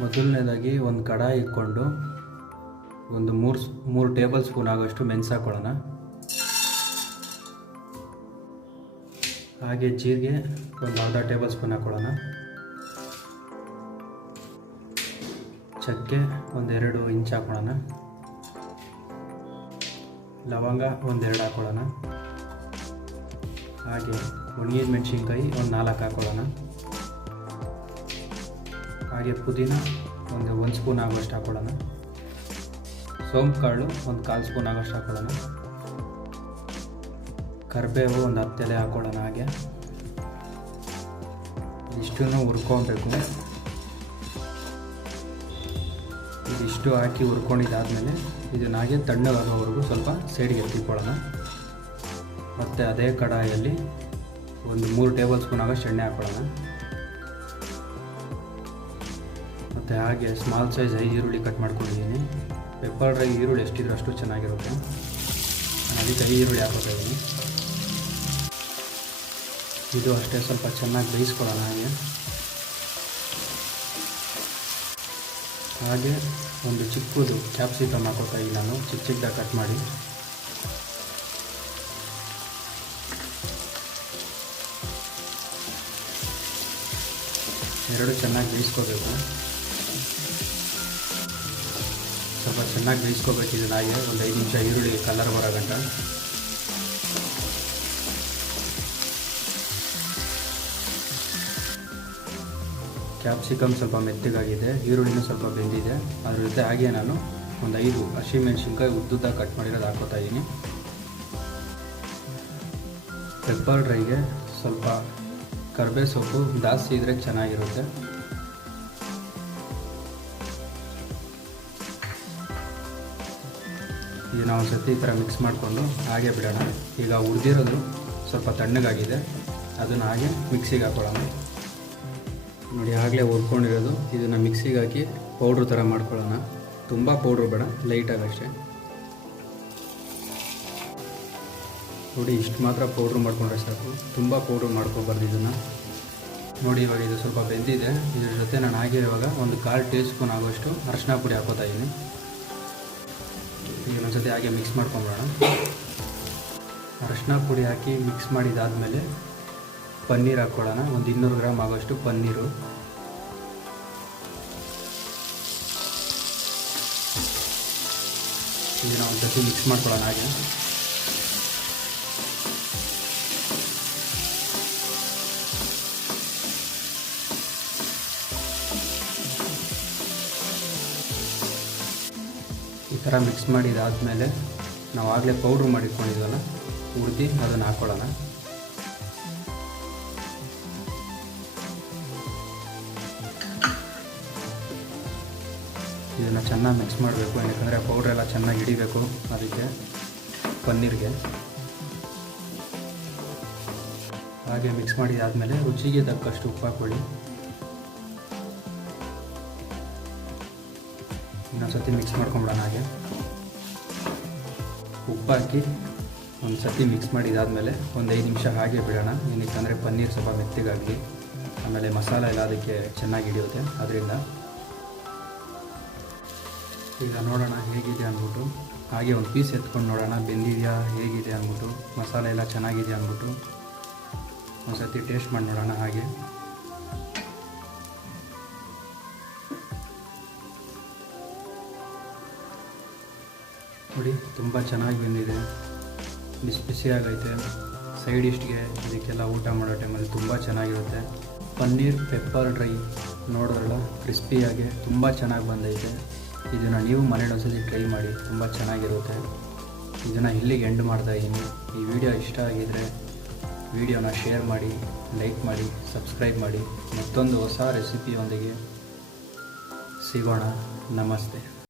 ಮೊದಲನೇದಾಗಿ ಒಂದು ಕಡಾಯಿ ಇಟ್ಕೊಂಡು ಒಂದು ಮೂರು ಟೇಬಲ್ ಸ್ಪೂನ್ ಆಗೋಷ್ಟು ಮೆಣಸು ಹಾಕೊಳ್ಳೋಣ. ಹಾಗೆ ಜೀರಿಗೆ ಒಂದು ಅರ್ಧ ಟೇಬಲ್ ಸ್ಪೂನ್ ಹಾಕೊಳ್ಳೋಣ. ಚಕ್ಕೆ ಒಂದೆರಡು ಇಂಚ್ ಹಾಕೊಳ್ಳೋಣ. ಲವಂಗ ಒಂದೆರಡು ಹಾಕೊಳ್ಳೋಣ. ಹಾಗೆ ಒಣಗಿದ ಮೆಣಸಿನ್ಕಾಯಿ ಒಂದು 4 ಹಾಕೊಳ್ಳೋಣ. ಹಾಗೆ ಪುದೀನ ಒಂದು ಸ್ಪೂನ್ ಆಗೋಷ್ಟು ಹಾಕೊಳ್ಳೋಣ. ಸೋಂಪು ಕಾಳು ಒಂದು 1/4 ಸ್ಪೂನ್ ಆಗೋಷ್ಟು ಹಾಕೊಳ್ಳೋಣ. ಕರಿಬೇವು ಒಂದು 10 ಎಲೆ ಹಾಕೊಳ್ಳೋಣ. ಹಾಗೆ ಇಷ್ಟನ್ನು ಹುರ್ಕೊಬೇಕು. ಇದಿಷ್ಟು ಹಾಕಿ ಹುರ್ಕೊಂಡಿದ್ದಾದಮೇಲೆ ಇದನ್ನು ಹಾಗೆ ತಣ್ಣಗಾಗೋವರೆಗೂ ಸ್ವಲ್ಪ ಸೈಡ್ಗೆ ಎತ್ತಿಕೊಳ್ಳೋಣ. ಮತ್ತು ಅದೇ ಕಡಾಯಿಯಲ್ಲಿ ಒಂದು 3 ಟೇಬಲ್ ಸ್ಪೂನ್ ಆಗೋಷ್ಟು ಎಣ್ಣೆ ಹಾಕೊಳ್ಳೋಣ. ಮತ್ತು ಹಾಗೆ ಸ್ಮಾಲ್ ಸೈಜ್ 5 ಈರುಳ್ಳಿ ಕಟ್ ಮಾಡ್ಕೊಂಡಿದ್ದೀನಿ. ಪೆಪ್ಪರ್ ಡ್ರೈ ಈರುಳ್ಳಿ ಎಷ್ಟಿದ್ರೆ ಅಷ್ಟು ಚೆನ್ನಾಗಿರುತ್ತೆ. ನಾನು ಅದಕ್ಕೆ 5 ಈರುಳ್ಳಿ ಹಾಕೋತಾ ಇದ್ದೀನಿ. ಇದು ಅಷ್ಟೇ ಸ್ವಲ್ಪ ಚೆನ್ನಾಗಿ ಬೇಯಿಸ್ಕೊಳ್ಳೋಣ. ಹಾಗೆ ಒಂದು ಚಿಕ್ಕದು ಕ್ಯಾಪ್ಸಿಕಮ್ ಹಾಕೋತಾ ಇದ್ದೀನಿ ನಾನು, ಚಿಕ್ಕದಾಗಿ ಕಟ್ ಮಾಡಿ. ಎರಡು ಚೆನ್ನಾಗಿ ಬೇಯಿಸ್ಕೋಬೇಕು. ಸ್ವಲ್ಪ ಚೆನ್ನಾಗಿ ಬೇಯಿಸ್ಕೋಬೇಕಿದೆ. ಹಾಗೆ ಒಂದು 5 ನಿಮಿಷ ಈರುಳ್ಳಿಗೆ ಕಲರ್ ಬರೋ ಗಂಟ. ಕ್ಯಾಪ್ಸಿಕಮ್ ಸ್ವಲ್ಪ ಮೆತ್ತಗಾಗಿದೆ, ಈರುಳ್ಳಿನೂ ಸ್ವಲ್ಪ ಬೆಂದಿದೆ. ಅದ್ರ ಜೊತೆ ಹಾಗೆ ನಾನು ಒಂದು 5 ಹಸಿಮೆಣಸಿನ್ಕಾಯಿ ಉದ್ದುದ್ದ ಕಟ್ ಮಾಡಿರೋದು ಹಾಕೋತಾ ಇದ್ದೀನಿ. ಪೆಪ್ಪರ್ ಡ್ರೈಗೆ ಸ್ವಲ್ಪ ಕರಿಬೇವು ಸೊಪ್ಪು ಜಾಸ್ತಿ ಇದ್ದರೆ ಚೆನ್ನಾಗಿರುತ್ತೆ. ಇದನ್ನು ಒಂದು ಸತಿ ಈ ಥರ ಮಿಕ್ಸ್ ಮಾಡಿಕೊಂಡು ಹಾಗೆ ಬಿಡೋಣ. ಈಗ ಹುರಿದಿರೋದು ಸ್ವಲ್ಪ ತಣ್ಣಗಾಗಿದೆ, ಅದನ್ನು ಹಾಗೆ ಮಿಕ್ಸಿಗೆ ಹಾಕೊಳ್ಳೋಣ. ನೋಡಿ, ಆಗಲೇ ಹುರ್ಕೊಂಡಿರೋದು ಇದನ್ನು ಮಿಕ್ಸಿಗೆ ಹಾಕಿ ಪೌಡ್ರ್ ಥರ ಮಾಡ್ಕೊಳ್ಳೋಣ. ತುಂಬ ಪೌಡ್ರು ಬೇಡ, ಲೈಟಾಗಿ ಅಷ್ಟೇ. ನೋಡಿ, ಇಷ್ಟು ಮಾತ್ರ ಪೌಡ್ರ್ ಮಾಡ್ಕೊಂಡ್ರೆ ಸಾಕು, ತುಂಬ ಪೌಡ್ರ್ ಮಾಡ್ಕೊಬಾರ್ದು ಇದನ್ನು. ನೋಡಿ, ಇವಾಗ ಇದು ಸ್ವಲ್ಪ ಬೆಂದಿದೆ. ಇದ್ರ ಜೊತೆ ನಾನು ಹಾಗೆ ಇವಾಗ ಒಂದು 1/4 ಟೀ ಸ್ಪೂನ್ ಆಗೋಷ್ಟು ಅರಿಶಿನ ಪುಡಿ ಹಾಕೋತಾ ಇದ್ದೀನಿ. ಈಗ ಒಂದ್ಸತಿ ಹಾಗೆ ಮಿಕ್ಸ್ ಮಾಡ್ಕೊಂಬಿಡೋಣ. ಅರಿಶಿನ ಪುಡಿ ಹಾಕಿ ಮಿಕ್ಸ್ ಮಾಡಿದಾದಮೇಲೆ ಪನ್ನೀರ್ ಹಾಕ್ಕೊಳ್ಳೋಣ. ಒಂದು 200 ಗ್ರಾಮ್ ಆಗೋಷ್ಟು ಪನ್ನೀರು. ಇದನ್ನು ಒಂದು ಸತಿ ಮಿಕ್ಸ್ ಮಾಡ್ಕೊಳ್ಳೋಣ. ಹಾಗೆ ಈ ಥರ ಮಿಕ್ಸ್ ಮಾಡಿದಾದಮೇಲೆ ನಾವು ಆಗಲೇ ಪೌಡ್ರ್ ಮಾಡಿಟ್ಕೊಂಡಿದ್ವಲ್ಲ, ಹುರಿದು ಅದನ್ನು ಹಾಕ್ಕೊಳ್ಳೋಣ. ಇದನ್ನು ಚೆನ್ನಾಗಿ ಮಿಕ್ಸ್ ಮಾಡಬೇಕು, ಯಾಕಂದರೆ ಪೌಡ್ರೆಲ್ಲ ಚೆನ್ನಾಗಿ ಹಿಡಿಬೇಕು ಅದಕ್ಕೆ ಪನ್ನೀರ್ಗೆ. ಹಾಗೆ ಮಿಕ್ಸ್ ಮಾಡಿದಾದಮೇಲೆ ರುಚಿಗೆ ತಕ್ಕಷ್ಟು ಉಪ್ಪು ಹಾಕ್ಕೊಳ್ಳಿ. ಇನ್ನೊಂದು ಸತಿ ಮಿಕ್ಸ್ ಮಾಡ್ಕೊಂಬಿಡೋಣ. ಹಾಗೆ ಉಪ್ಪು ಹಾಕಿ ಒಂದು ಸತಿ ಮಿಕ್ಸ್ ಮಾಡಿದಾದಮೇಲೆ ಒಂದು 5 ನಿಮಿಷ ಹಾಗೆ ಬಿಡೋಣ. ಏನಕ್ಕಂದರೆ ಪನ್ನೀರ್ ಸ್ವಲ್ಪ ಮೆತ್ತಗಾಗಲಿ, ಆಮೇಲೆ ಮಸಾಲ ಎಲ್ಲ ಅದಕ್ಕೆ ಚೆನ್ನಾಗಿ ಹಿಡಿಯುತ್ತೆ. ಅದರಿಂದ ಈಗ ನೋಡೋಣ ಹೇಗಿದೆ ಅಂದ್ಬಿಟ್ಟು. ಹಾಗೆ ಒಂದು ಪೀಸ್ ಎತ್ಕೊಂಡು ನೋಡೋಣ ಬೆಂದಿದೆಯಾ ಹೇಗಿದೆ ಅಂದ್ಬಿಟ್ಟು, ಮಸಾಲೆ ಎಲ್ಲ ಚೆನ್ನಾಗಿದೆ ಅಂದ್ಬಿಟ್ಟು ಒಂದು ಸತಿ ಟೇಸ್ಟ್ ಮಾಡಿ ನೋಡೋಣ. ಹಾಗೆ ನೋಡಿ, ತುಂಬ ಚೆನ್ನಾಗಿ ಬಂದಿದೆ, ಬಿಸಿ ಬಿಸಿಯಾಗೈತೆ. ಸೈಡ್ ಡಿಶ್ಗೆ ಇದಕ್ಕೆಲ್ಲ ಊಟ ಮಾಡೋ ಟೈಮಲ್ಲಿ ತುಂಬ ಚೆನ್ನಾಗಿರುತ್ತೆ. ಪನ್ನೀರ್ ಪೆಪ್ಪರ್ ಡ್ರೈ ನೋಡಿದ್ರಲ್ಲ, ಕ್ರಿಸ್ಪಿಯಾಗಿ ತುಂಬ ಚೆನ್ನಾಗಿ ಬಂದೈತೆ. ಇದನ್ನು ನೀವು ಮನೇಲಿ ಒಂದ್ಸತಿ ಟ್ರೈ ಮಾಡಿ, ತುಂಬ ಚೆನ್ನಾಗಿರುತ್ತೆ. ಇದನ್ನು ಇಲ್ಲಿಗೆ ಎಂಡ್ ಮಾಡ್ತಾಯಿದ್ದೀನಿ. ಈ ವಿಡಿಯೋ ಇಷ್ಟ ಆಗಿದ್ದರೆ ವಿಡಿಯೋನ ಶೇರ್ ಮಾಡಿ, ಲೈಕ್ ಮಾಡಿ, ಸಬ್ಸ್ಕ್ರೈಬ್ ಮಾಡಿ. ಮತ್ತೊಂದು ಹೊಸ ರೆಸಿಪಿಯೊಂದಿಗೆ ಸಿಗೋಣ. ನಮಸ್ತೆ.